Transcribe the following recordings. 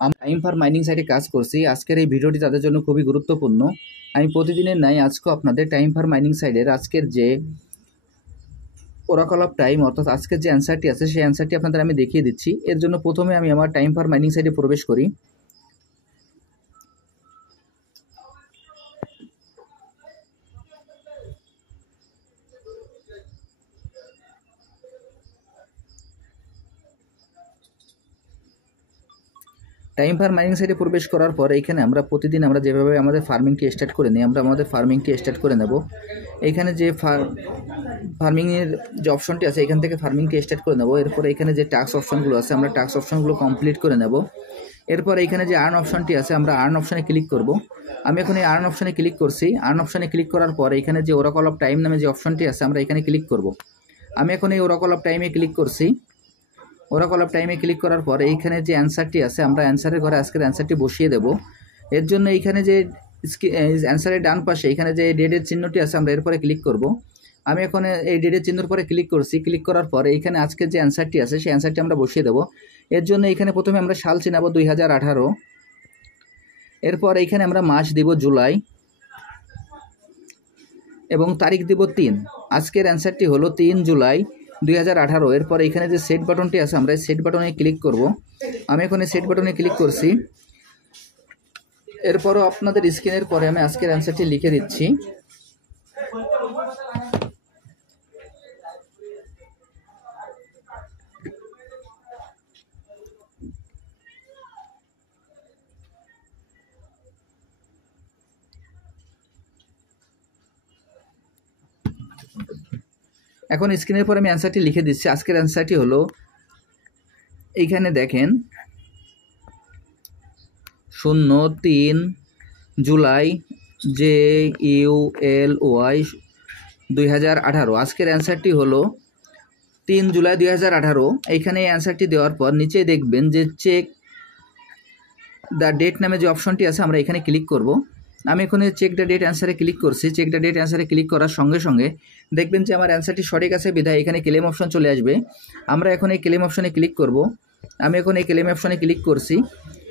আমি time for mining সাইটে কাজ করছি। আজকের এই ভিডিওটি তাদের জন্য খুবই গুরুত্বপূর্ণ। আমি প্রতিদিনের ন্যায় আজকেও আপনাদের টাইম ফর মাইনিং সাইটের আজকের যে ওরাকল অফ টাইম অর্থাৎ আজকের যে অ্যান্সারটি আছে সেই অ্যান্সারটি আপনাদের আমি দেখিয়ে দিচ্ছি। এর জন্য প্রথমে আমি আমার টাইম ফর মাইনিং সাইটে প্রবেশ করি। টাইম ফর মাইনিং সাইটে প্রবেশ করার পর এখানে আমরা প্রতিদিন আমরা যেভাবে আমাদের ফার্মিংটি স্টার্ট করে নিই, আমরা আমাদের ফার্মিংটি স্টার্ট করে নেব। এখানে যে ফার্মিংয়ের যে অপশনটি আছে এখান থেকে ফার্মিংটি স্টার্ট করে নেব। এরপরে এখানে যে টাস্ক অপশনগুলো আছে আমরা টাস্ক অপশনগুলো কমপ্লিট করে নেব। এরপর এখানে যে আর্ন অপশনটি আছে আমরা আর্ন অপশনে ক্লিক করব। আমি এখন এই আর্ন অপশনে ক্লিক করছি। আর্ন অপশনে ক্লিক করার পর এখানে যে ওরাকল অফ টাইম নামে যে অপশনটি আছে আমরা এখানে ক্লিক করব। আমি এখন এই ওরাকল অফ টাইমে ক্লিক করছি। ওরাকল অফ টাইমে ক্লিক করার পর এইখানে যে অ্যান্সারটি আছে আমরা অ্যান্সারের ঘরে আজকের অ্যান্সারটি বসিয়ে দেব। এর জন্য এইখানে যে অ্যান্সারের ডান পাশে এখানে যে ডেটের চিহ্নটি আছে আমরা এরপরে ক্লিক করব। আমি এখন এই ডেটের চিহ্নের পরে ক্লিক করছি। ক্লিক করার পর এইখানে আজকের যে অ্যান্সারটি আছে সেই অ্যান্সারটি আমরা বসিয়ে দেব। এর জন্য এখানে প্রথমে আমরা সাল চিনাব 2018। এরপর এইখানে আমরা মাস দিব জুলাই এবং তারিখ দিব 3। আজকের অ্যান্সারটি হলো 3 জুলাই 2018। এরপর এখানে যে সেট বাটনটি আছে আমরা সেট বাটনে ক্লিক করব। আমি এখন এই সেট বাটনে ক্লিক করছি। এরপরও আপনাদের স্ক্রিনের পরে আমি আজকের অ্যান্সারটি লিখে দিচ্ছি। এখন স্ক্রিনের পরে আমি অ্যান্সারটি লিখে দিচ্ছি। আজকের অ্যান্সারটি হলো এইখানে দেখেন 03 জুলাই JULY 2018। আজকের অ্যান্সারটি হলো 3 জুলাই 2018। এইখানে এই অ্যান্সারটি দেওয়ার পর নিচে দেখবেন যে চেক দ্য ডেট নামে যে অপশনটি আছে আমরা এখানে ক্লিক করব। আমি এখন চেক দ্য ডেট অ্যান্সারে ক্লিক করছি। চেক দ্য ডেট অ্যান্সারে ক্লিক করার সঙ্গে সঙ্গে দেখবেন যে আমার অ্যান্সারটি সঠিক আছে বিধায় এখানে ক্লেম অপশন চলে আসবে। আমরা এখন এই ক্লেম অপশনে ক্লিক করব। আমি এখন এই ক্লেম অপশনে ক্লিক করছি।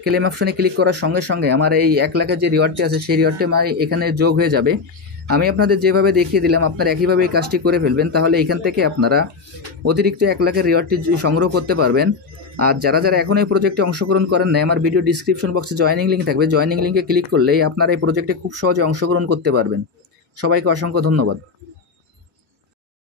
ক্লেম অপশনে ক্লিক করার সঙ্গে সঙ্গে আমার এই 1 লাখের যে রিওয়ার্ডটি আছে সেই রিওয়ার্ডটি আমার এখানে যোগ হয়ে যাবে। আমি আপনাদের যেভাবে দেখিয়ে দিলাম আপনারা একইভাবে এই কাজটি করে ফেলবেন, তাহলে এখান থেকে আপনারা অতিরিক্ত 1 লাখের রিওয়ার্ডটি সংগ্রহ করতে পারবেন। আর যারা যারা এখন এই প্রজেক্টে অংশগ্রহণ করেন না, আমার ভিডিও ডিসক্রিপশন বক্সে জয়েনিং লিঙ্ক থাকবে। জয়েনিং লিঙ্কে ক্লিক করলেই আপনারা এই প্রজেক্টে খুব সহজে অংশগ্রহণ করতে পারবেন। সবাইকে অসংখ্য ধন্যবাদ।